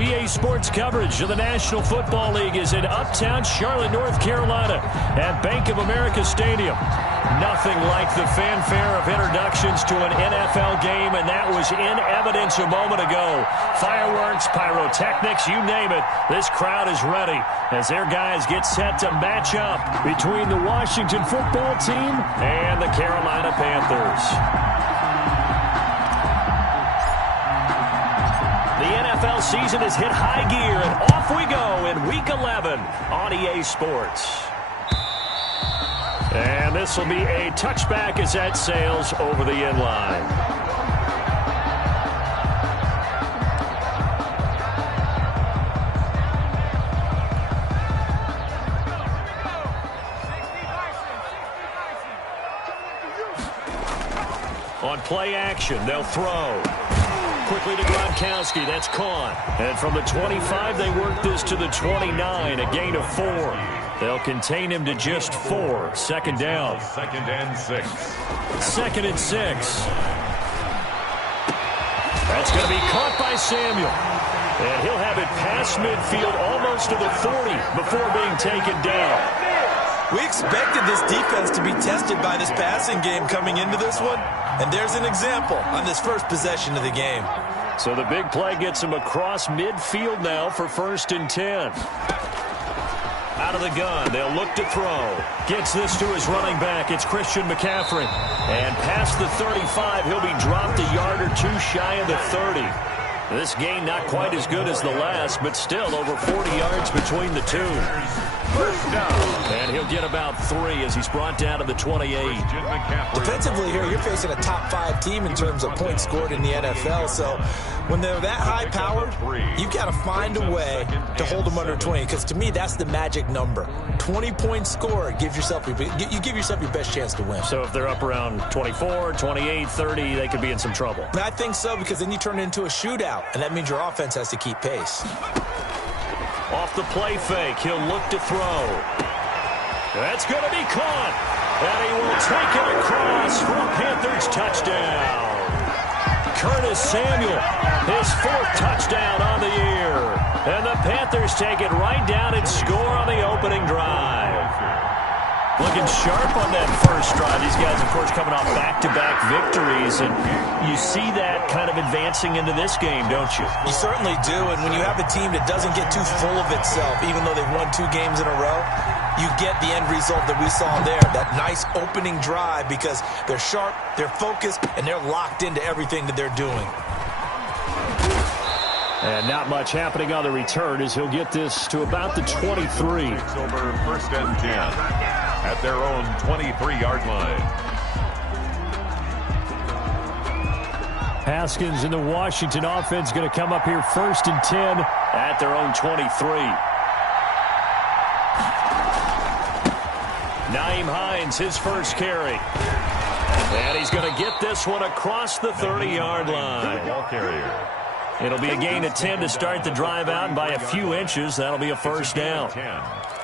EA Sports coverage of the National Football League is in uptown Charlotte, North Carolina at Bank of America Stadium. Nothing like the fanfare of introductions to an NFL game, and that was in evidence a moment ago. Fireworks, pyrotechnics, you name it. This crowd is ready as their guys get set to match up between the Washington football team and the Carolina Panthers. The NFL season has hit high gear, and off we go in Week 11 on EA Sports. And this will be a touchback as that sails over the end line. On play action, they'll throw. Quickly to Gronkowski, that's caught. And from the 25, they work this to the 29, a gain of 4. They'll contain him to just 4. Second down. Second and 6. Second and 6. That's going to be caught by Samuel. And he'll have it past midfield almost to the 40 before being taken down. We expected this defense to be tested by this passing game coming into this one. And there's an example on this first possession of the game. So the big play gets him across midfield now for 1st and 10. Out of the gun, they'll look to throw. Gets this to his running back. It's Christian McCaffrey. And past the 35, he'll be dropped a yard or two shy of the 30. This gain not quite as good as the last, but still over 40 yards between the two. First down. And he'll get about 3 as he's brought down to the 28. Defensively here, you're facing a top 5 team in terms of points scored in the NFL. So when they're that high powered, you've got to find a way to hold them under 20. Because to me, that's the magic number. 20 points scored, you give yourself your best chance to win. So if they're up around 24, 28, 30, they could be in some trouble. And I think so, because then you turn it into a shootout, and that means your offense has to keep pace. Off the play fake, he'll look to throw. That's going to be caught. And he will take it across for a Panthers touchdown. Curtis Samuel, his 4th touchdown on the year. And the Panthers take it right down and score on the opening drive. Looking sharp on that first drive. These guys, of course, coming off back-to-back victories. And you see that kind of advancing into this game, don't you? You certainly do. And when you have a team that doesn't get too full of itself, even though they've won 2 games in a row, you get the end result that we saw there. That nice opening drive, because they're sharp, they're focused, and they're locked into everything that they're doing. And not much happening on the return as he'll get this to about the 23. It's over 1st and 10 at their own 23-yard line. Haskins and the Washington offense going to come up here 1st and 10 at their own 23. Nyheim Hines, his first carry. And he's going to get this one across the 30-yard line. Ball carrier. It'll be a gain of 10 to start the drive out, and by a few inches, that'll be a first down.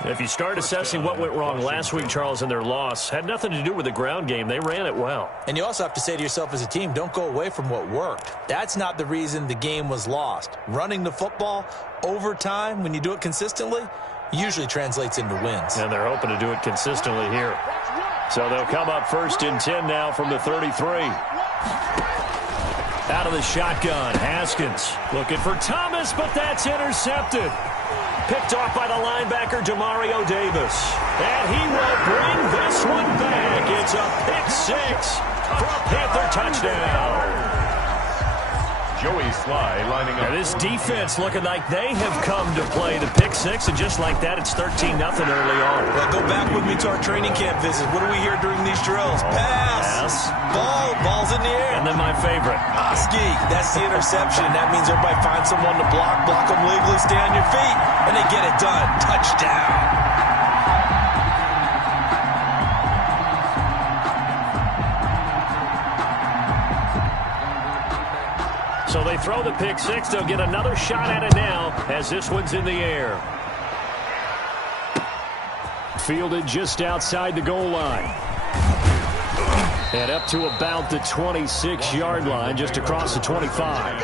If you start assessing what went wrong last week, Charles, in their loss, had nothing to do with the ground game. They ran it well. And you also have to say to yourself as a team, don't go away from what worked. That's not the reason the game was lost. Running the football over time, when you do it consistently, usually translates into wins. And they're hoping to do it consistently here. So they'll come up 1st and 10 now from the 33. Out of the shotgun, Haskins looking for Thomas, but that's intercepted. Picked off by the linebacker, Demario Davis. And he will bring this one back. It's a pick 6 for a Panther touchdown. Joey Sly lining up. And this defense looking like they have come to play the pick 6, and just like that, it's 13-0 early on. Well, go back with me to our training camp visit. What do we hear during these drills? Pass. Ball's in the air. And then my favorite. Oski, that's the interception. That means everybody finds someone to block them legally, stay on your feet, and they get it done. Touchdown. So they throw the pick 6. They'll get another shot at it now as this one's in the air. Fielded just outside the goal line. And up to about the 26-yard line, just across the 25.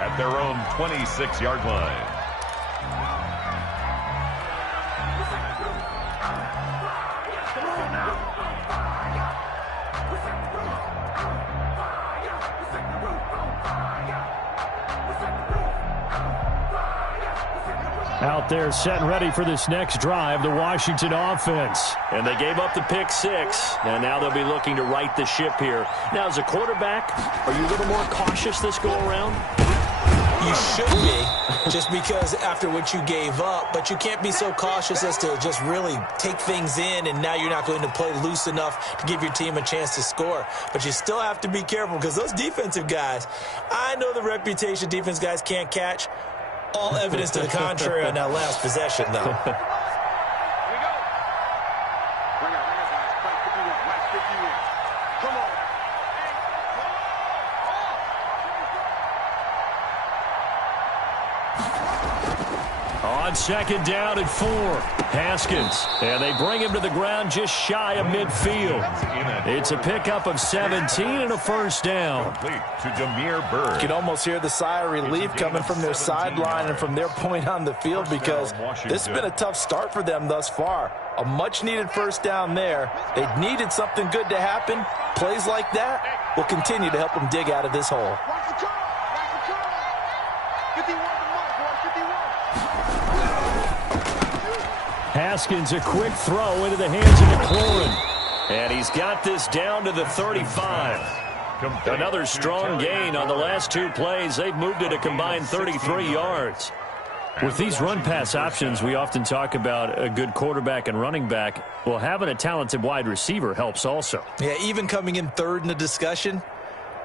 at their own 26-yard line. Out there set and ready for this next drive, the Washington offense. And they gave up the pick 6, and now they'll be looking to right the ship here. Now, as a quarterback, are you a little more cautious this go-around? You should be, just because after what you gave up, but you can't be so cautious as to just really take things in, and now you're not going to play loose enough to give your team a chance to score. But you still have to be careful, because those defensive guys, I know the reputation defense guys can't catch. All evidence to the contrary on that last possession, though. Here we go. Bring it, guys. Play 51. Last 51. Come on. On second down and 4, Haskins. And they bring him to the ground just shy of midfield. It's a pickup of 17 and a first down. Complete to Jameer Byrd. You can almost hear the sigh of relief coming from their sideline and from their point on the field, because this has been a tough start for them thus far. A much-needed first down there. They needed something good to happen. Plays like that will continue to help them dig out of this hole. Watch the curl. Watch the curl. 51 to mark, boy. 51. Haskins, a quick throw into the hands of McLaurin. And he's got this down to the 35. Another strong gain on the last 2 plays. They've moved it a combined 33 yards. With these run-pass options, we often talk about a good quarterback and running back. Well, having a talented wide receiver helps also. Yeah, even coming in third in the discussion,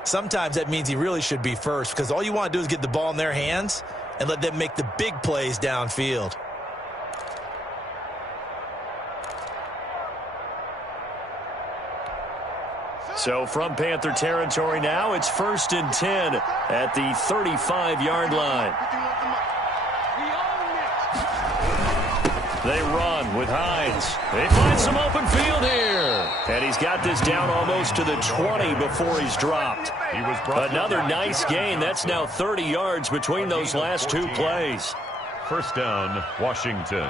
sometimes that means he really should be first, because all you want to do is get the ball in their hands and let them make the big plays downfield. So from Panther territory now, it's 1st and 10 at the 35-yard line. They run with Hines. They find some open field here. And he's got this down almost to the 20 before he's dropped. Another nice gain. That's now 30 yards between those last 2 plays. First down, Washington.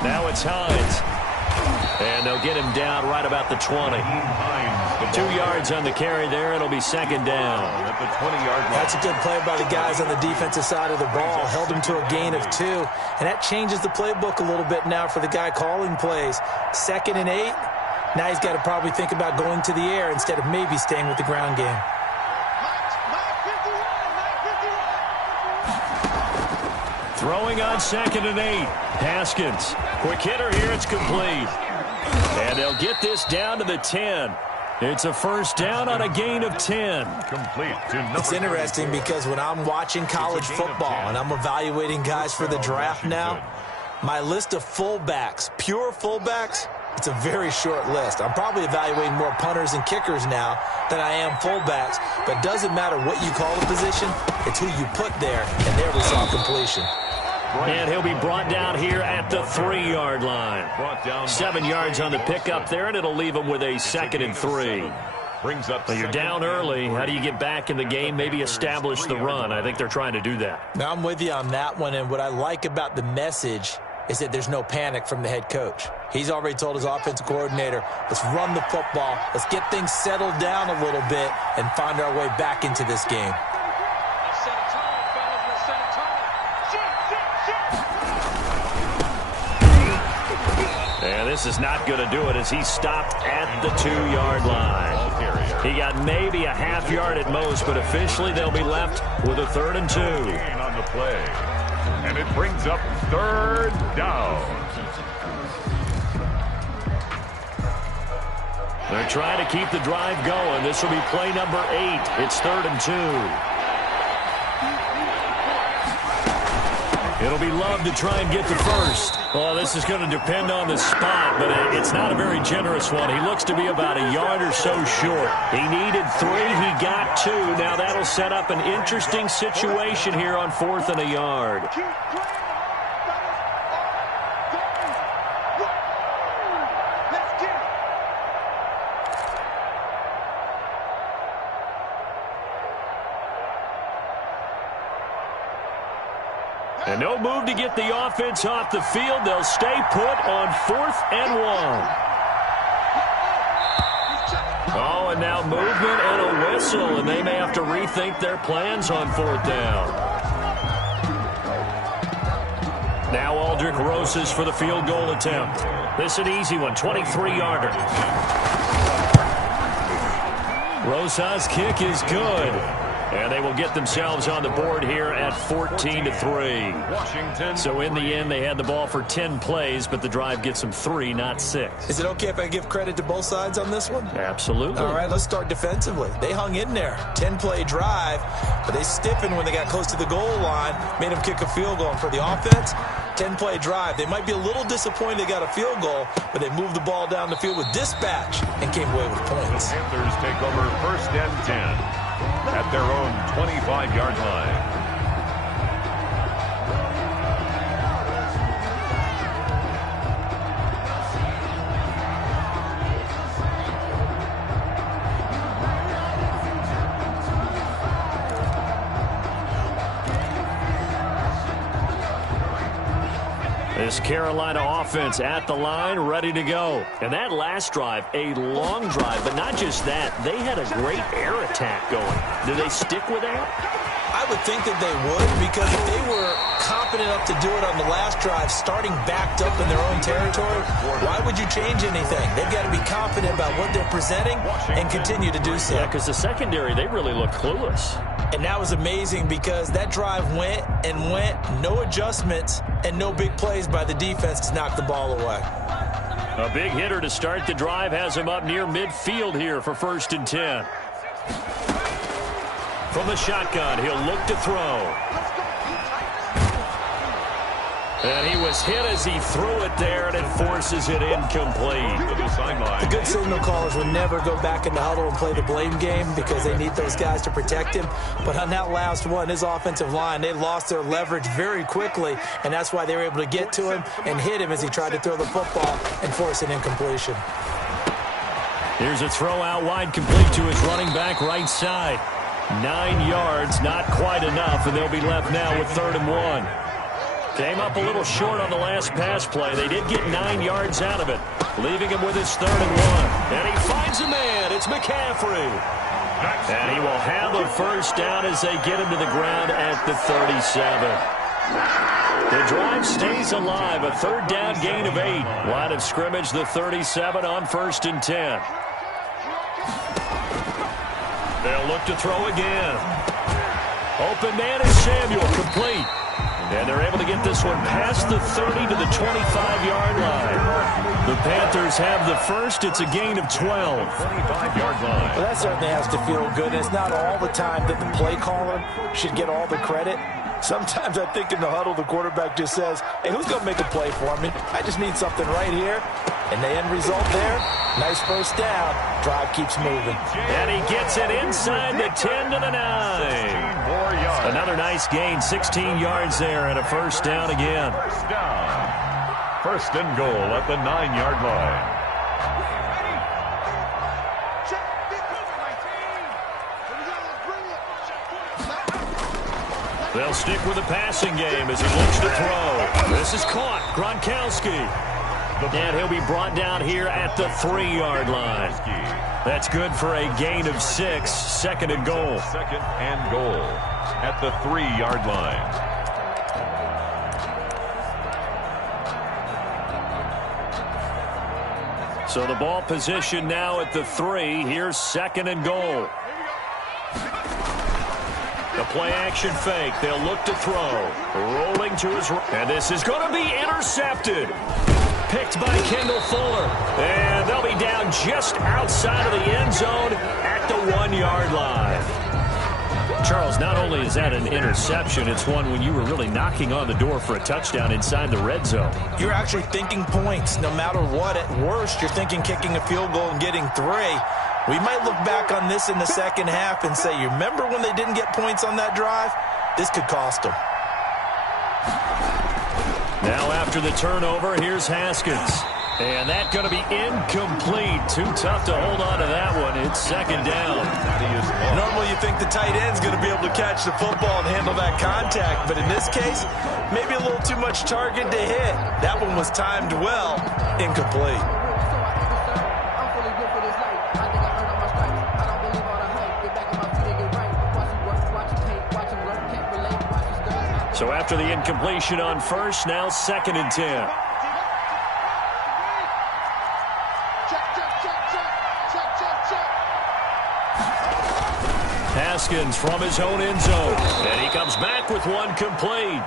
Now it's Hines. And they'll get him down right about the 20. 2 yards on the carry there. It'll be second down. At the 20-yard line. That's a good play by the guys on the defensive side of the ball. Held him to a gain of 2. And that changes the playbook a little bit now for the guy calling plays. 2nd and 8. Now he's got to probably think about going to the air instead of maybe staying with the ground game. Throwing on 2nd and 8. Haskins. Quick hitter here. It's complete. And they'll get this down to the 10. It's a first down on a gain of 10. Complete to number It's interesting because when I'm watching college football and I'm evaluating guys for the draft now, my list of fullbacks, pure fullbacks, it's a very short list. I'm probably evaluating more punters and kickers now than I am fullbacks. But it doesn't matter what you call the position, it's who you put there, and there we saw completion. And he'll be brought down here at the 3-yard line. 7 yards on the pickup there, and it'll leave him with a 2nd and 3. Brings up. Well, you're down early. How do you get back in the game? Maybe establish the run. I think they're trying to do that. Now, I'm with you on that one, and what I like about the message is that there's no panic from the head coach. He's already told his offensive coordinator, let's run the football, let's get things settled down a little bit, and find our way back into this game. And this is not going to do it as he stopped at the 2-yard line. He got maybe a half yard at most, but officially they'll be left with a 3rd and 2. On the play. And it brings up 3rd down. They're trying to keep the drive going. This will be play number 8. It's 3rd and 2. It'll be Love to try and get the first. Well, this is going to depend on the spot, but it's not a very generous one. He looks to be about a yard or so short. He needed 3. He got 2. Now that'll set up an interesting situation here on 4th and a yard. And no move to get the offense off the field. They'll stay put on 4th and 1. Oh, and now movement and a whistle, and they may have to rethink their plans on 4th down. Now Aldrich Rosas for the field goal attempt. This is an easy one, 23-yarder. Rosas' kick is good. And they will get themselves on the board here at 14-3. Washington. So in the end, they had the ball for 10 plays, but the drive gets them 3, not 6. Is it okay if I give credit to both sides on this one? Absolutely. All right, let's start defensively. They hung in there. 10-play drive, but they stiffened when they got close to the goal line, made them kick a field goal. And for the offense, 10-play drive. They might be a little disappointed they got a field goal, but they moved the ball down the field with dispatch and came away with points. The Panthers take over 1st and 10 at their own 25-yard line. This Carolina offense at the line, ready to go. And that last drive, a long drive, but not just that. They had a great air attack going. Do they stick with that? I would think that they would, because if they were confident enough to do it on the last drive, starting backed up in their own territory, why would you change anything? They've got to be confident about what they're presenting and continue to do so. Yeah, because the secondary, they really look clueless. And that was amazing because that drive went and went, no adjustments and no big plays by the defense to knock the ball away. A big hitter to start the drive has him up near midfield here for 1st and 10. From the shotgun, he'll look to throw. And he was hit as he threw it there, and it forces it incomplete. The good signal callers would never go back in the huddle and play the blame game because they need those guys to protect him. But on that last one, his offensive line, they lost their leverage very quickly, and that's why they were able to get to him and hit him as he tried to throw the football and force an incompletion. Here's a throw out wide, complete to his running back right side. 9 yards, not quite enough, and they'll be left now with 3rd and 1. Came up a little short on the last pass play. They did get 9 yards out of it, leaving him with his 3rd and 1. And he finds a man. It's McCaffrey. And he will have a first down as they get him to the ground at the 37. The drive stays alive. A 3rd down gain of 8. Line of scrimmage, the 37 on 1st and 10. They'll look to throw again. Open man is Samuel, complete. And they're able to get this one past the 30 to the 25-yard line. The Panthers have the first. It's a gain of 12. 25-yard line. Well, that certainly has to feel good. It's not all the time that the play caller should get all the credit. Sometimes I think in the huddle, the quarterback just says, hey, who's going to make a play for me? I just need something right here. And the end result there, nice first down. Drive keeps moving. And he gets it inside the 10 to the 9. Another nice gain, 16 yards there, and a first down again. First down. 1st and goal at the 9-yard line. They'll stick with the passing game as he looks to throw. This is caught. Gronkowski. And he'll be brought down here at the 3-yard line. That's good for a gain of 6. 2nd and goal. 2nd and goal at the 3-yard line. So the ball position now at the 3. Here's 2nd and goal. The play action fake. They'll look to throw. Rolling to his right. And this is going to be intercepted. Picked by Kendall Fuller. And they'll be down just outside of the end zone at the 1-yard line. Charles, not only is that an interception, it's one when you were really knocking on the door for a touchdown inside the red zone. You're actually thinking points. No matter what, at worst, you're thinking kicking a field goal and getting 3. We might look back on this in the second half and say, you remember when they didn't get points on that drive? This could cost them. Now after the turnover, here's Haskins. And that's going to be incomplete. Too tough to hold on to that one. It's second down. Normally you think the tight end's going to be able to catch the football and handle that contact. But in this case, maybe a little too much target to hit. That one was timed well. Incomplete. So after the incompletion on first, now second and 10. Haskins from his own end zone. And he comes back with one complete.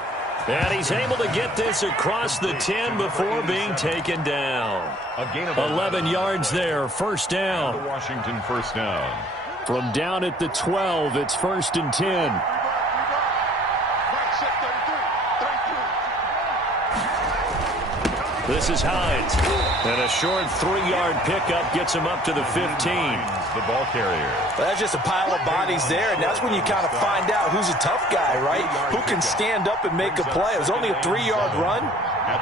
And he's able to get this across the 10 before being taken down. 11 yards there, first down. Washington first down. From down at the 12, it's first and 10. This is Hines. And a short 3-yard pickup gets him up to the 15. The ball carrier. Well, that's just a pile of bodies there, and that's when you kind of find out who's a tough guy, right? Who can stand up and make a play. It was only a 3-yard run,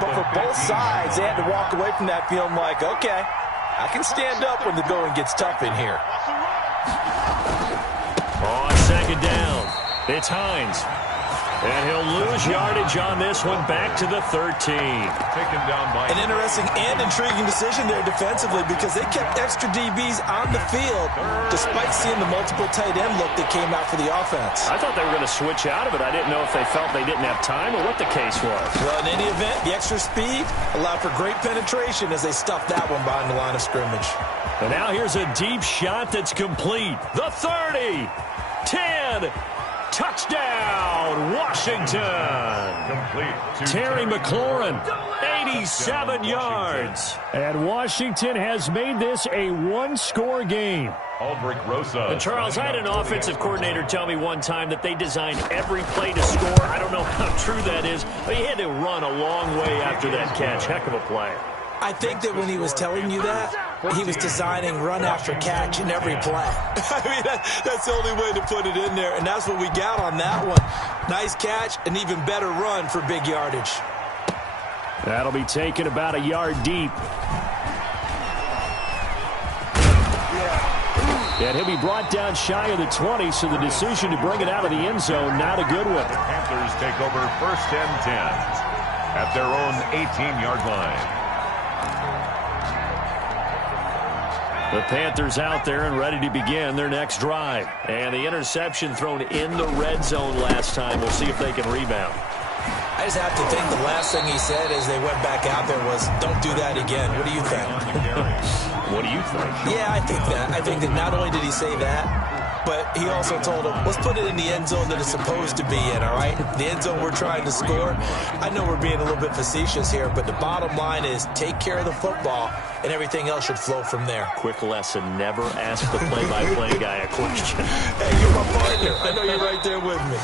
but for both sides, they had to walk away from that feeling like, okay, I can stand up when the going gets tough in here. On second down, it's Hines. And he'll lose yardage on this one, back to the 13. Taken down by... An interesting and intriguing decision there defensively because they kept extra DBs on the field despite seeing the multiple tight end look that came out for the offense. I thought they were going to switch out of it. I didn't know if they felt they didn't have time or what the case was. Well, in any event, the extra speed allowed for great penetration as they stuffed that one behind the line of scrimmage. And now here's a deep shot that's complete. The 30, 10, touchdown, Washington. Complete. Terry McLaurin, 87 yards. And Washington has made this a one-score game. Aldrich Rosa. And Charles, I had an offensive coordinator tell me one time that they designed every play to score. I don't know how true that is, but he had to run a long way after that catch. Heck of a play. I think that when he was telling you that, he was designing run after catch in every play. I mean, that's the only way to put it in there, and that's what we got on that one. Nice catch, an even better run for big yardage. That'll be taken about a yard deep. And he'll be brought down shy of the 20, so the decision to bring it out of the end zone, not a good one. The Panthers take over first and 10 at their own 18-yard line. The Panthers out there and ready to begin their next drive. And the interception thrown in the red zone last time. We'll see if they can rebound. I just have to think the last thing he said as they went back out there was, don't do that again. What do you think? What do you think? Yeah, I think that. I think that not only did he say that, but he also told him, let's put it in the end zone that it's supposed to be in, all right? The end zone we're trying to score. I know we're being a little bit facetious here, but the bottom line is take care of the football, and everything else should flow from there. Quick lesson, never ask the play-by-play guy a question. Hey, you're my partner. I know you're right there with me.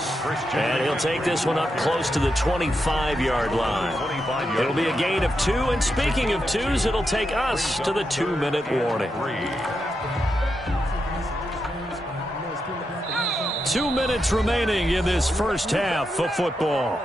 And he'll take this one up close to the 25-yard line. It'll be a gain of 2, and speaking of 2s, it'll take us to the 2-minute warning. 2 minutes remaining in this first half of football.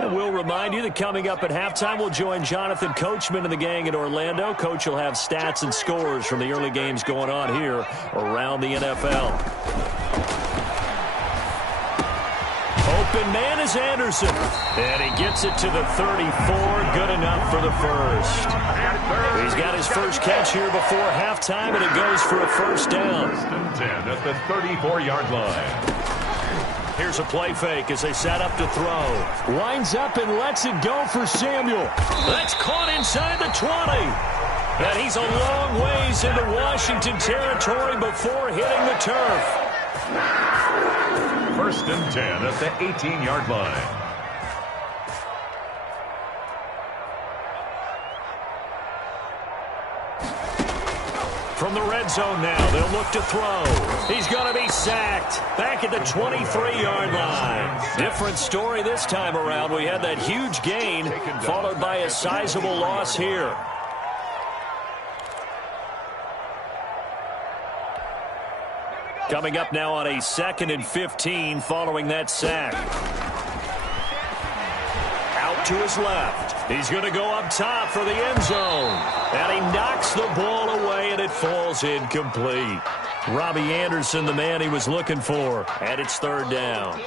And we'll remind you that coming up at halftime, we'll join Jonathan Coachman and the gang in Orlando. Coach will have stats and scores from the early games going on here around the NFL. Open man is Anderson. And he gets it to the 34. Good enough for the first. He's got his first catch here before halftime, and it goes for a first down. First and 10 at the 34-yard line. Here's a play fake as they set up to throw. Winds up and lets it go for Samuel. That's caught inside the 20. And he's a long ways into Washington territory before hitting the turf. first and 10 at the 18-yard line. From the red zone now, they'll look to throw. He's going to be sacked back at the 23-yard line. Different story this time around. We had that huge gain followed by a sizable loss here. Coming up now on a 2nd and 15 following that sack. Out to his left. He's going to go up top for the end zone. And he knocks the ball away, and it falls incomplete. Robbie Anderson, the man he was looking for, and it's 3rd down.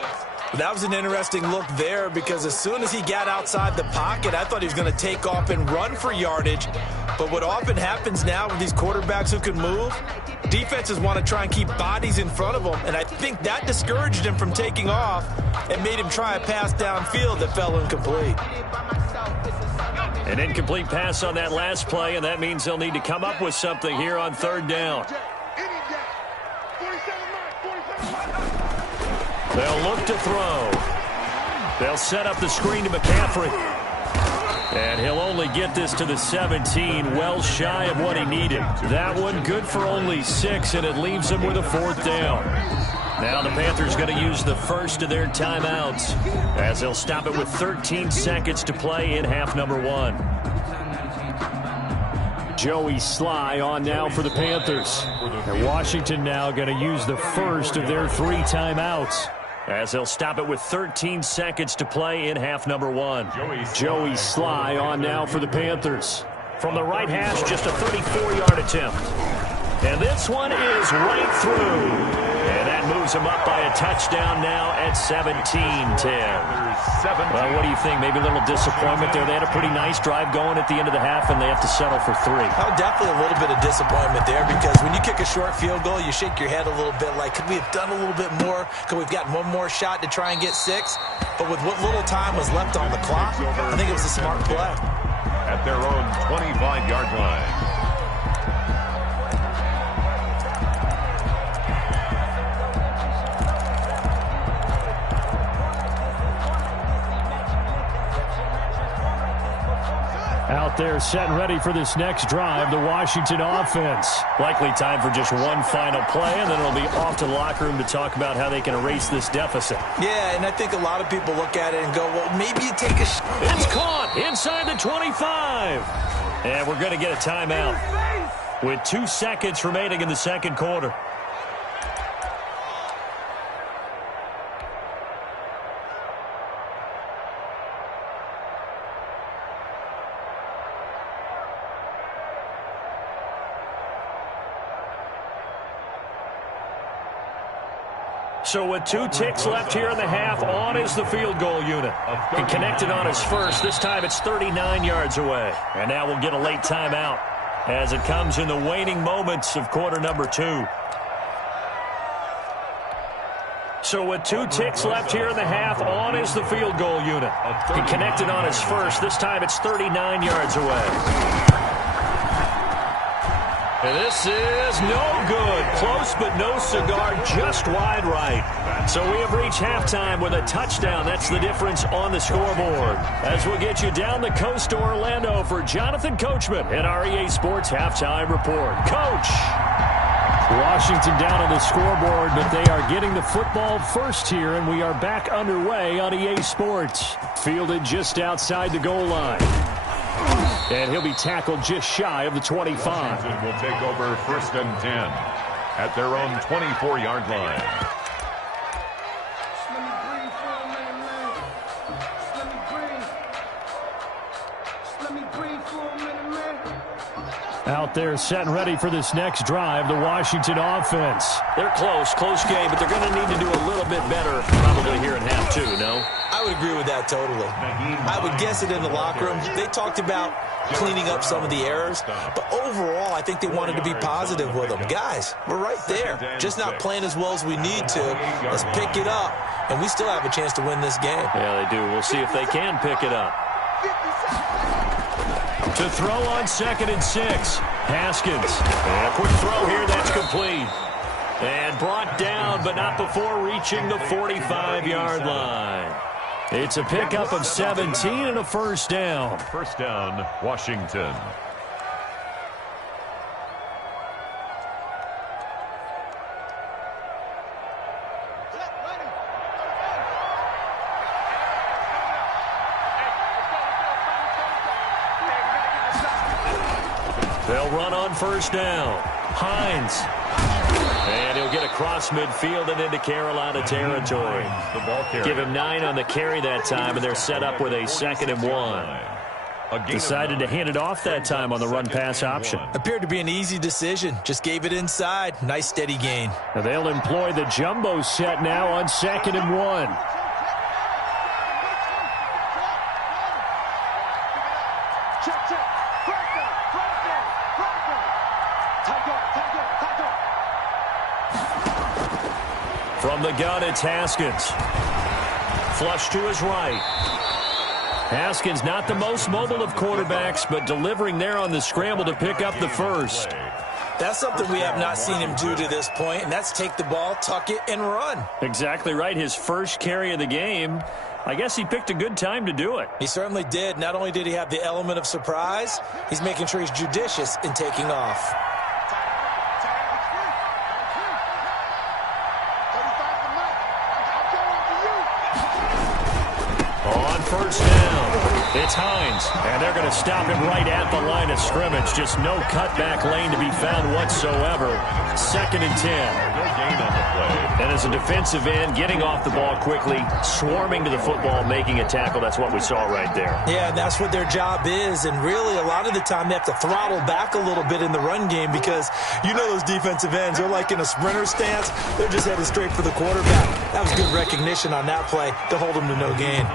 That was an interesting look there because as soon as he got outside the pocket, I thought he was going to take off and run for yardage. But what often happens now with these quarterbacks who can move, defenses want to try and keep bodies in front of them, and I think that discouraged him from taking off and made him try a pass downfield that fell incomplete. An incomplete pass on that last play, and that means they'll need to come up with something here on 3rd down. They'll look to throw. They'll set up the screen to McCaffrey. And he'll only get this to the 17, well shy of what he needed. That one good for only 6, and it leaves him with a 4th down. Now the Panthers going to use the first of their timeouts as they'll stop it with 13 seconds to play in half number 1. Joey Sly on now for the Panthers. And Washington now going to use the first of their 3 timeouts as they'll stop it with 13 seconds to play in half number 1. Joey Sly on now for the Panthers. From the right hash, just a 34-yard attempt. And this one is right through. And that moves him up by a touchdown now at 17-10. Well, what do you think? Maybe a little disappointment there. They had a pretty nice drive going at the end of the half, and they have to settle for 3. Oh, definitely a little bit of disappointment there because when you kick a short field goal, you shake your head a little bit like, could we have done a little bit more? Could we have gotten one more shot to try and get 6? But with what little time was left on the clock, I think it was a smart play. At their own 25-yard line. Out there set and ready for this next drive, the Washington offense. Likely time for just one final play, and then it'll be off to the locker room to talk about how they can erase this deficit. Yeah, and I think a lot of people look at it and go, well, maybe you take a shot. It's caught inside the 25. And we're going to get a timeout with 2 seconds remaining in the 2nd quarter. So with 2 ticks left here in the half, on is the field goal unit. And connected on his first. This time it's 39 yards away. And now we'll get a late timeout as it comes in the waning moments of quarter number 2. So with 2 ticks left here in the half, on is the field goal unit. And connected on his first. This time it's 39 yards away. And this is no good. Close but no cigar, just wide right. So we have reached halftime with a touchdown. That's the difference on the scoreboard. As we'll get you down the coast to Orlando for Jonathan Coachman at our EA Sports Halftime Report. Coach! Washington down on the scoreboard, but they are getting the football first here, and we are back underway on EA Sports. Fielded just outside the goal line. And he'll be tackled just shy of the 25. Washington will take over 1st and 10 at their own 24-yard line. Out there set and ready for this next drive, the Washington offense. They're close game, but they're going to need to do a little bit better probably here in half 2, no? I would agree with that totally. I would guess it in the locker room. They talked about cleaning up some of the errors, but overall, I think they wanted to be positive with them. Guys, we're right there. Just not playing as well as we need to. Let's pick it up, and we still have a chance to win this game. Yeah, they do. We'll see if they can pick it up. To throw on 2nd and 6. Haskins. And a quick throw here. That's complete. And brought down, but not before reaching the 45-yard line. It's a pickup of 17 and a first down. First down, Washington. They'll run on first down. Hines. And he'll get across midfield and into Carolina territory. The ball carrier. Give him 9 on the carry that time, and they're set up with a 2nd and 1. Decided to hand it off that time on the run-pass option. Appeared to be an easy decision. Just gave it inside. Nice steady gain. Now they'll employ the jumbo set now on 2nd and 1. From the gun, it's Haskins. Flush to his right. Haskins not the most mobile of quarterbacks, but delivering there on the scramble to pick up the first. That's something we have not seen him do to this point, and that's take the ball, tuck it, and run. Exactly right. His first carry of the game. I guess he picked a good time to do it. He certainly did. Not only did he have the element of surprise, he's making sure he's judicious in taking off. On first down, it's Hines, and they're going to stop him right at the line of scrimmage. Just no cutback lane to be found whatsoever. 2nd and 10. And as a defensive end, getting off the ball quickly, swarming to the football, making a tackle. That's what we saw right there. Yeah, and that's what their job is. And really, a lot of the time, they have to throttle back a little bit in the run game because you know those defensive ends, they're like in a sprinter stance. They're just headed straight for the quarterback. That was good recognition on that play to hold them to no gain.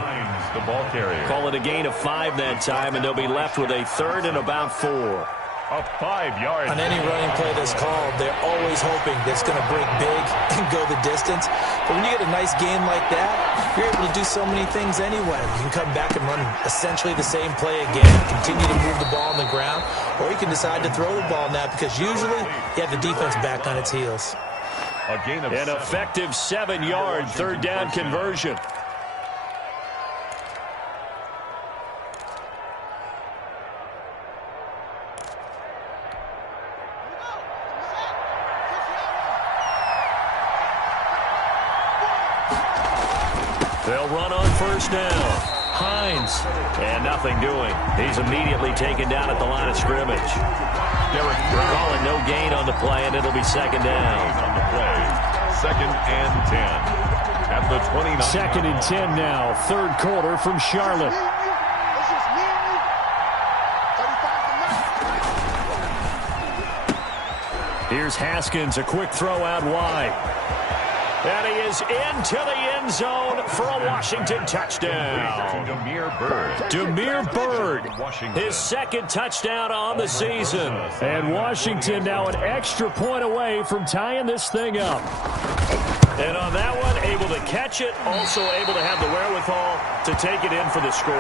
The ball carrier. Call it a gain of 5 that time, and they'll be left with a 3rd and about 4. A 5-yard. On any running play that's called, they're always hoping that it's going to break big and go the distance. But when you get a nice gain like that, you're able to do so many things anyway. You can come back and run essentially the same play again, continue to move the ball on the ground, or you can decide to throw the ball now because usually you have the defense back on its heels. A gain of An effective 7-yard 3rd down conversion. They'll run on first down. Hines. And nothing doing. He's immediately taken down at the line of scrimmage. Derek calling no gain on the play, and it'll be 2nd down. on the play. 2nd and 10. At the 29. 2nd and 10 now. 3rd quarter from Charlotte. Here's Haskins, a quick throw out wide. And he is into the end zone for a Washington touchdown. Demir Bird, his 2nd touchdown on the season. And Washington now an extra point away from tying this thing up. And on that one, able to catch it, also able to have the wherewithal to take it in for the score.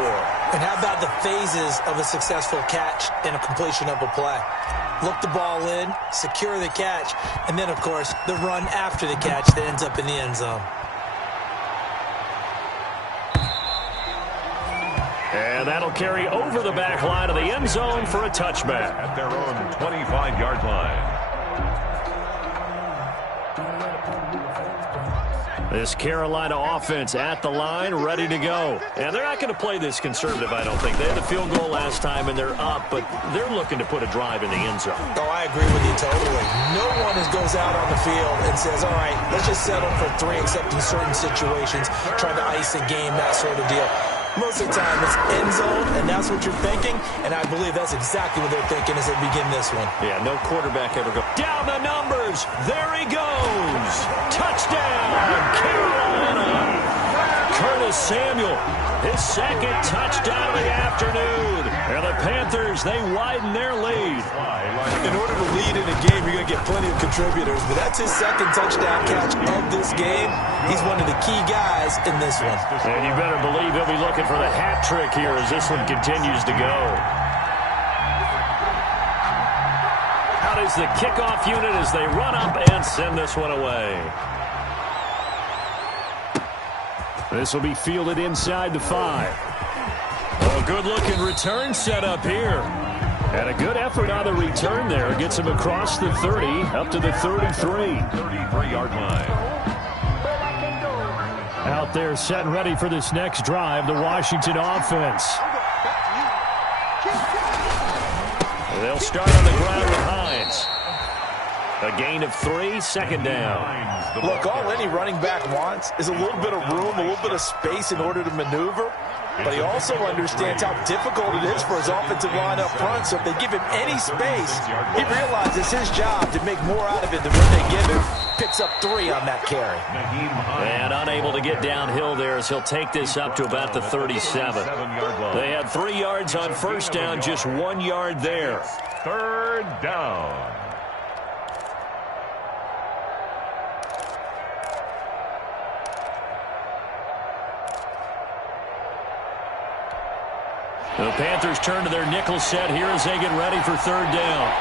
And how about the phases of a successful catch and a completion of a play? Look the ball in, secure the catch, and then, of course, the run after the catch that ends up in the end zone. And that'll carry over the back line of the end zone for a touchback. At their own 25-yard line. This Carolina offense at the line, ready to go. And they're not going to play this conservative, I don't think. They had the field goal last time, and they're up, but they're looking to put a drive in the end zone. Oh, I agree with you totally. No one goes out on the field and says, all right, let's just settle for 3, except in certain situations, trying to ice a game, that sort of deal. Most of the time, it's end zone, and that's what you're thinking, and I believe that's exactly what they're thinking as they begin this one. Yeah, no quarterback ever goes. Down the numbers. There he goes. Touchdown, Carolina. Curtis Samuel, his 2nd touchdown of the afternoon. And the Panthers, they widen their lead. In order to lead in a game, you're going to get plenty of contributors, but that's his 2nd touchdown catch of this game. He's one of the key guys in this one. And you better believe he'll be looking for the hat trick here as this one continues to go. out is the kickoff unit as they run up and send this one away. This will be fielded inside the 5. A good-looking return set up here. And a good effort on the return there. Gets him across the 30, up to the 33. 33-yard line. Out there set and ready for this next drive, the Washington offense. They'll start on the ground with Hines. A gain of 3, second down. Look, all any running back wants is a little bit of room, a little bit of space in order to maneuver. But he also understands how difficult it is for his offensive line up front. So if they give him any space, he realizes his job to make more out of it than what they give him. Picks up 3 on that carry. And unable to get downhill there as he'll take this up to about the 37. They had 3 yards on first down, just 1 yard there. Third down. The Panthers turn to their nickel set here as they get ready for third down.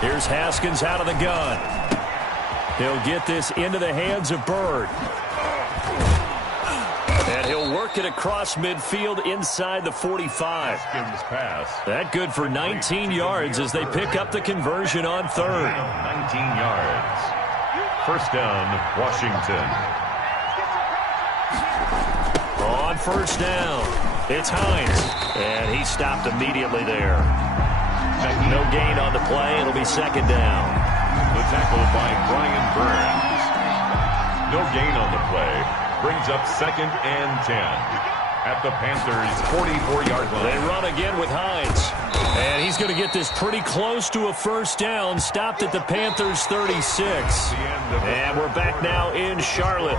Here's Haskins out of the gun. He'll get this into the hands of Bird. And he'll work it across midfield inside the 45. Haskins pass. That good for 19 yards as they pick up the conversion on third. 19 yards. First down, Washington. On first down, it's Hines. And he stopped immediately there. No gain on the play. It'll be second down. The tackle by Brian Burns. No gain on the play. Brings up second and 10. At the Panthers' 44-yard line. They run again with Hines. And he's going to get this pretty close to a first down. Stopped at the Panthers' 36. And we're back now in Charlotte.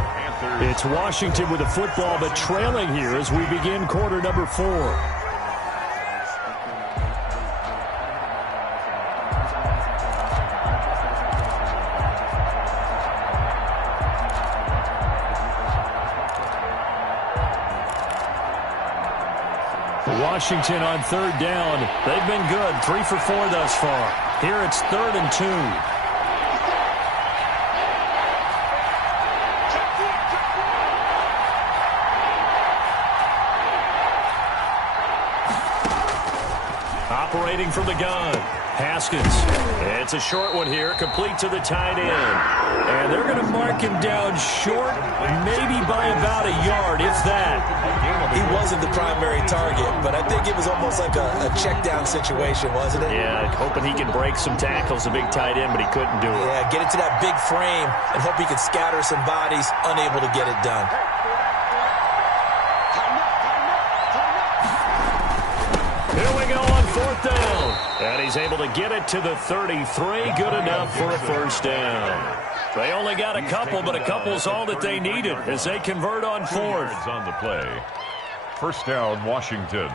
It's Washington with the football, but trailing here as we begin quarter number 4. Washington on third down. They've been good. 3 for 4 thus far. Here it's 3rd and 2. Operating from the gun. Haskins. It's a short one here, complete to the tight end. And they're going to mark him down short, maybe by about a yard, if that. He wasn't the primary target, but I think it was almost like a check down situation, wasn't it? Yeah, hoping he can break some tackles, a big tight end, but he couldn't do it. Yeah, get into that big frame and hope he can scatter some bodies, unable to get it done. Here we go on fourth down. And he's able to get it to the 33. Good enough for a first down. They only got a couple, but a couple's all that they needed as they convert on fourth. On the play. First down, Washington.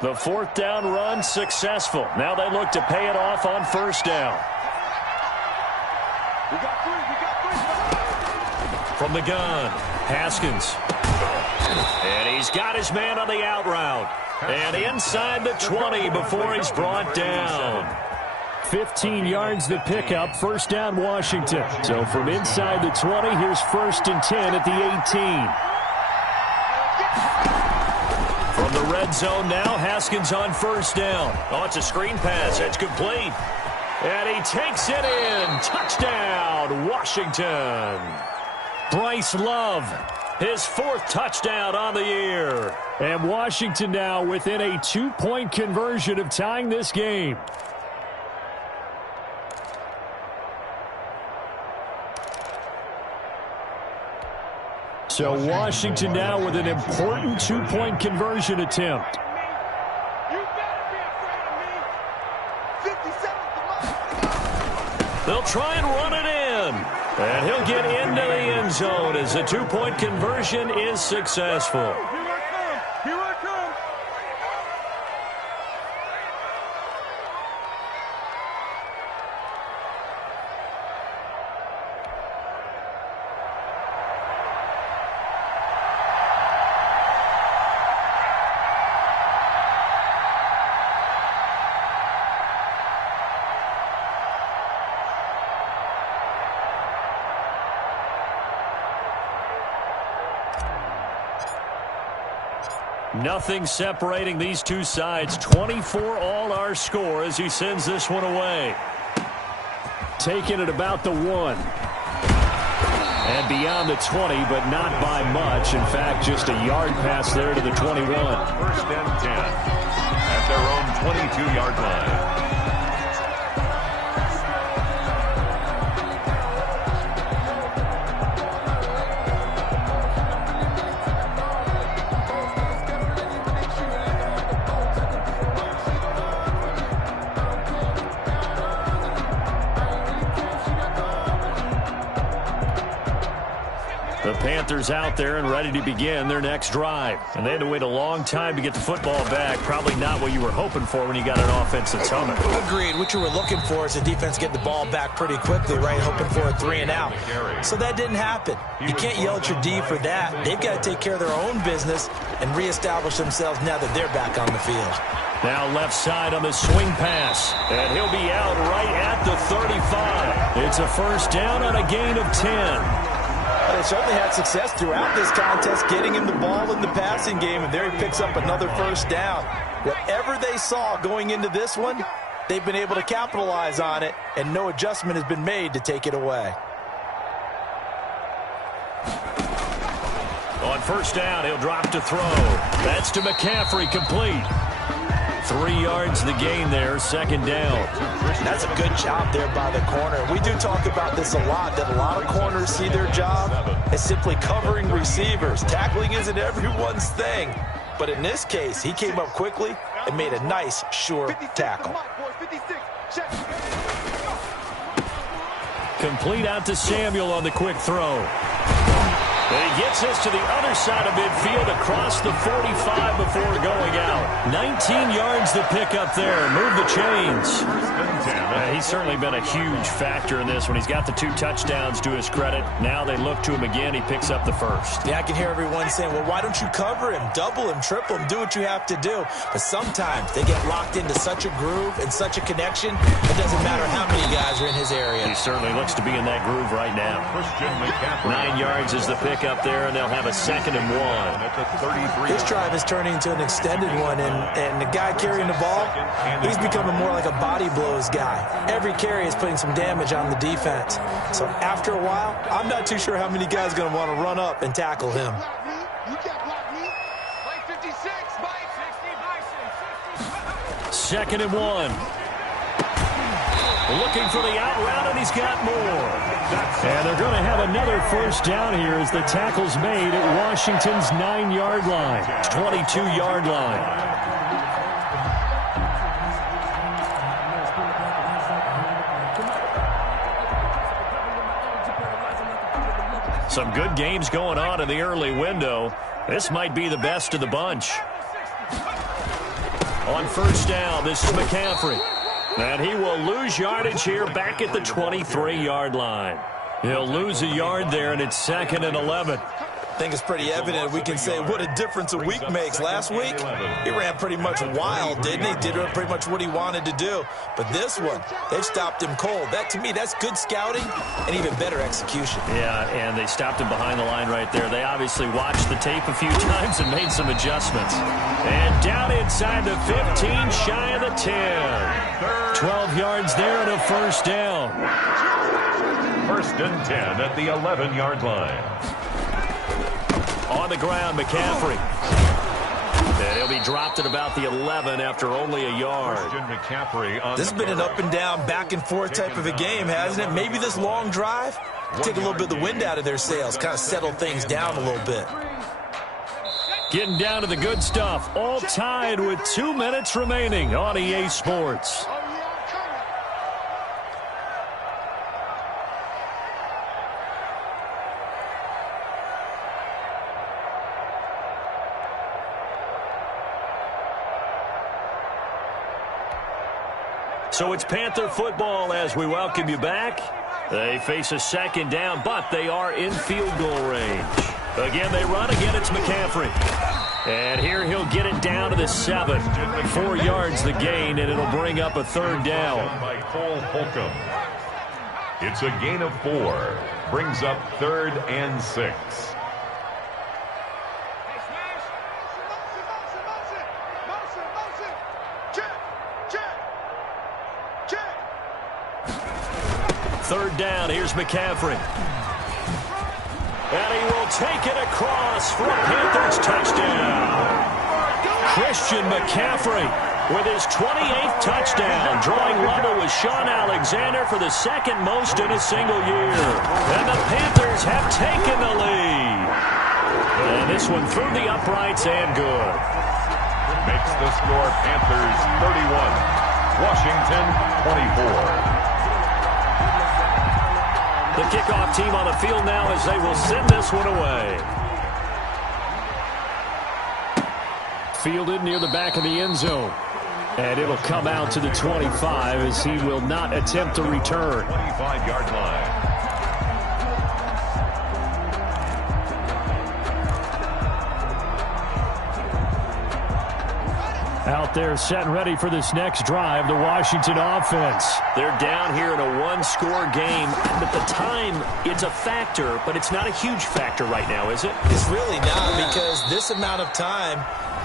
The fourth down run successful. Now they look to pay it off on first down. From the gun, Haskins. And he's got his man on the out route. And inside the 20 before he's brought down. 15 yards to pick up. First down, Washington. So from inside the 20, here's 1st and 10 at the 18. From the red zone now, Haskins on first down. Oh, it's a screen pass. That's complete. And he takes it in. Touchdown, Washington. Bryce Love, his 4th touchdown on the year. And Washington now within a 2-point conversion of tying this game. So Washington now with an important 2-point conversion attempt. They'll try and run it in. And he'll get into the end zone as the 2-point conversion is successful. Nothing separating these two sides. 24 all our score as he sends this one away. Taking it about the 1. And beyond the 20, but not by much. In fact, just a yard pass there to the 21. First and 10 at their own 22-yard line. The Panthers out there and ready to begin their next drive. And they had to wait a long time to get the football back. Probably not what you were hoping for when you got an offense that's humming. Agreed. What you were looking for is the defense get the ball back pretty quickly, right? Hoping for a 3 and out. So that didn't happen. You can't yell at your D for that. They've got to take care of their own business and reestablish themselves now that they're back on the field. Now left side on the swing pass. And he'll be out right at the 35. It's a first down on a gain of 10. They certainly had success throughout this contest getting him the ball in the passing game, and there he picks up another first down. Whatever they saw going into this one, they've been able to capitalize on it, and no adjustment has been made to take it away. On first down, he'll drop to throw. That's to McCaffrey, complete. 3 yards the gain there, second down. That's a good job there by the corner. We do talk about this a lot, that a lot of corners see their job as simply covering receivers. Tackling isn't everyone's thing. But in this case, he came up quickly and made a nice, sure tackle. Complete out to Samuel on the quick throw. And he gets us to the other side of midfield across the 45 before going out. 19 yards to pick up there. Move the chains. He's certainly been a huge factor in this when he's got the 2 touchdowns to his credit. Now they look to him again. He picks up the first. Yeah, I can hear everyone saying, well, why don't you cover him, double him, triple him, do what you have to do. But sometimes they get locked into such a groove and such a connection, it doesn't matter how many guys are in his area. He certainly looks to be in that groove right now. 9 yards is the pick up there, and they'll have a 2nd and 1. This drive is turning into an extended one, and the guy carrying the ball, he's becoming more like a body blows guy. Every carry is putting some damage on the defense. So after a while, I'm not too sure how many guys are going to want to run up and tackle him. Second and 1. Looking for the out route, and he's got more. And they're going to have another first down here as the tackle's made at Washington's 9-yard line. 22-yard line. Some good games going on in the early window. This might be the best of the bunch. On first down, this is McCaffrey. And he will lose yardage here back at the 23-yard line. He'll lose a yard there, and it's 2nd and 11. I think it's pretty evident. We can say what a difference a week makes. Last week, he ran pretty much wild, didn't he? Did pretty much what he wanted to do. But this one, they've stopped him cold. That, to me, that's good scouting and even better execution. Yeah, and they stopped him behind the line right there. They obviously watched the tape a few times and made some adjustments. And down inside the 15, shy of the 10. 12 yards there and a first down. First and 10 at the 11-yard line. On the ground, McCaffrey. And he'll be dropped at about the 11 after only a yard. This has been an up and down, back and forth type of a game, hasn't it? Maybe this long drive, take a little bit of the wind out of their sails, kind of settle things down a little bit. Getting down to the good stuff. All tied with 2 minutes remaining on EA Sports. So it's Panther football as we welcome you back. They face a second down, but they are in field goal range. Again, they run. Again, it's McCaffrey. And here he'll get it down to the 7. 4 yards the gain, and it'll bring up a third down. By Cole Holcomb. It's a gain of 4. Brings up 3rd and 6. down. Here's McCaffrey. And he will take it across for a Panthers touchdown. Christian McCaffrey with his 28th touchdown, drawing level with Sean Alexander for the second most in a single year. And the Panthers have taken the lead. And this one through the uprights and good. Makes the score Panthers 31, Washington 24. The kickoff team on the field now as they will send this one away. Fielded near the back of the end zone. And it'll come out to the 25 as he will not attempt to return. 25-yard line. Out there set and ready for this next drive, the Washington offense. They're down here in a one-score game. At the time, it's a factor, but it's not a huge factor right now, is it? It's really not, because this amount of time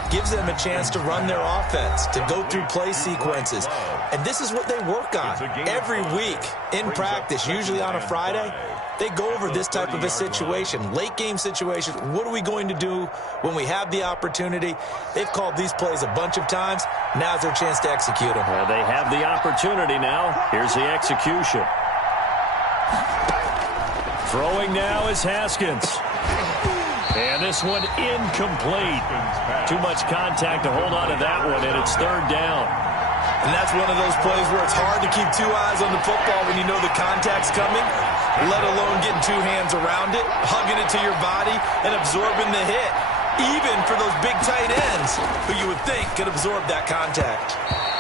gives them a chance to run their offense, to go through play sequences. And this is what they work on every week in practice, usually on a Friday. They go over this type of a situation, late game situation. What are we going to do when we have the opportunity? They've called these plays a bunch of times. Now's their chance to execute them. Well, they have the opportunity now. Here's the execution. Throwing now is Haskins. And this one incomplete. Too much contact to hold on to that one, and it's third down. And that's one of those plays where it's hard to keep two eyes on the football when you know the contact's coming, let alone getting two hands around it, hugging it to your body, and absorbing the hit, even for those big tight ends who you would think could absorb that contact.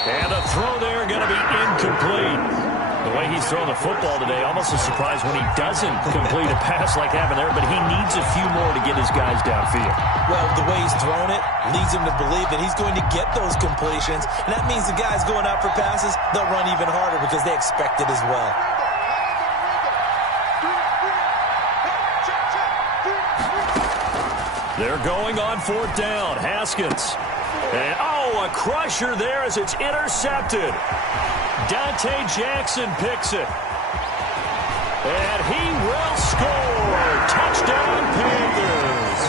And the throw there going to be incomplete. The way he's throwing the football today, almost a surprise when he doesn't complete a pass like happened there, but he needs a few more to get his guys downfield. Well, the way he's thrown it leads him to believe that he's going to get those completions, and that means the guys going out for passes, they'll run even harder because they expect it as well. They're going on fourth down. Haskins. And, a crusher there as it's intercepted. Dante Jackson picks it. And he will score. Touchdown, Panthers.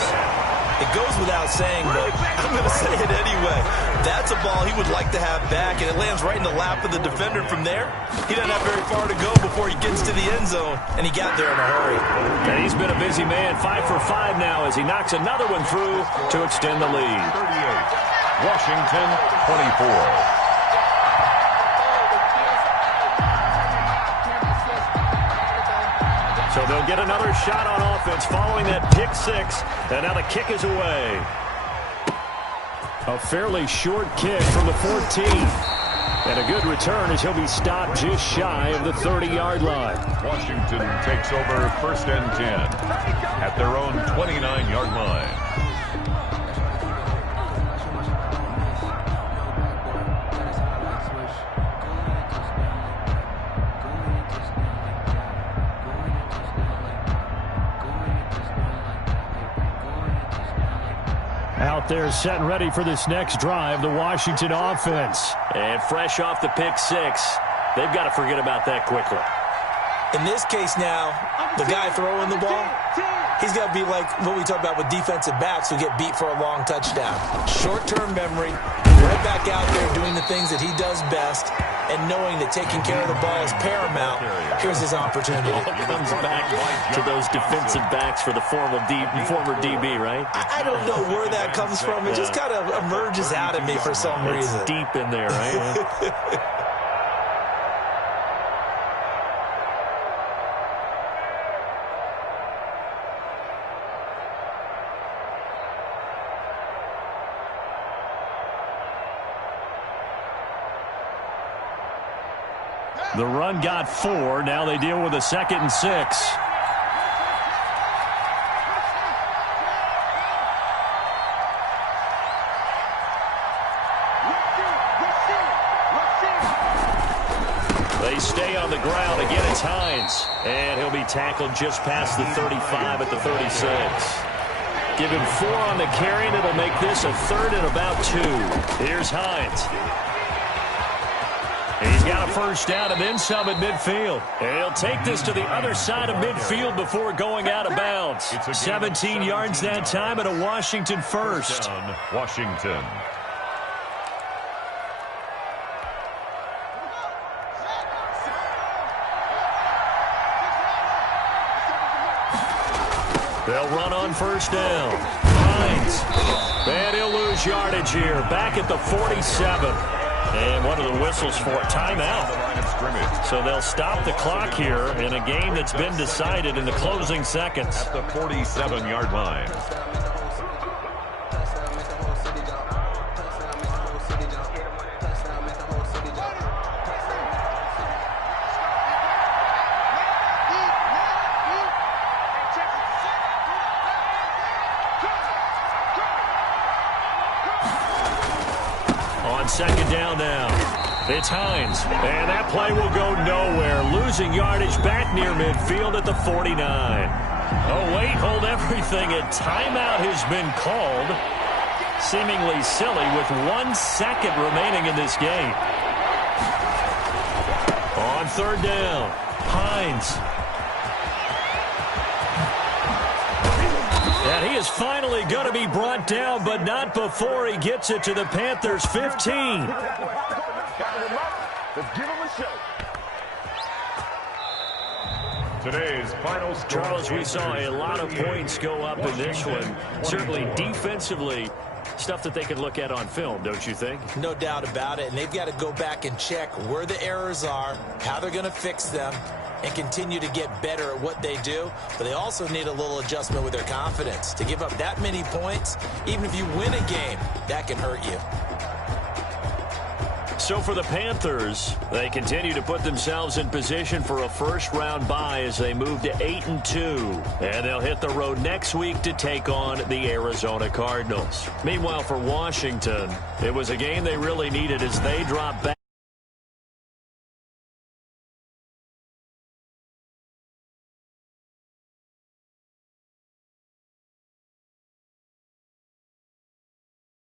It goes without saying, but I'm going to say it anyway. That's a ball he would like to have back, and it lands right in the lap of the defender from there. He doesn't have very far to go before he gets to the end zone, and he got there in a hurry. And he's been a busy man, 5 for 5 now as he knocks another one through to extend the lead. 38, Washington 24. So they'll get another shot on offense following that pick six. And now the kick is away. A fairly short kick from the 14. And a good return as he'll be stopped just shy of the 30-yard line. Washington takes over first and 10 at their own 29-yard line. Out there set and ready for this next drive, the Washington offense. And fresh off the pick six, they've got to forget about that quickly. In this case now, the guy throwing the ball, he's got to be like what we talk about with defensive backs who get beat for a long touchdown. Short-term memory, right back out there doing the things that he does best, and knowing that taking care of the ball is paramount. Here's his opportunity. It all comes back to those defensive backs for the former DB, right? I don't know where that comes from. It just kind of emerges out of me for some reason. It's deep in there, right? The run got 4. Now they deal with a 2nd and 6. They stay on the ground. Again, it's Hines. And he'll be tackled just past the 35 at the 36. Give him 4 on the carry, and it'll make this a 3rd and about 2. Here's Hines. He's got a first down and then some at midfield. And he'll take this to the other side of midfield before going out of bounds. 17 yards that time and a Washington first. Washington. They'll run on first down. Hines. And he'll lose yardage here. Back at the 47. And one of the whistles for a timeout. So they'll stop the clock here in a game that's been decided in the closing seconds. At the 47-yard line. Second down now. It's Hines. And that play will go nowhere. Losing yardage back near midfield at the 49. Oh, wait, hold everything. A timeout has been called. Seemingly silly with 1 second remaining in this game. On third down, Hines. And he is finally going to be brought down, but not before he gets it to the Panthers' 15. Let's give him a show. Today's final score. Charles, we saw a lot of points go up in this one. Certainly defensively, stuff that they can look at on film, don't you think? No doubt about it. And they've got to go back and check where the errors are, how they're going to fix them, and continue to get better at what they do. But they also need a little adjustment with their confidence. To give up that many points, even if you win a game, that can hurt you. So for the Panthers, they continue to put themselves in position for a first-round bye as they move to 8-2. And they'll hit the road next week to take on the Arizona Cardinals. Meanwhile, for Washington, it was a game they really needed as they drop back.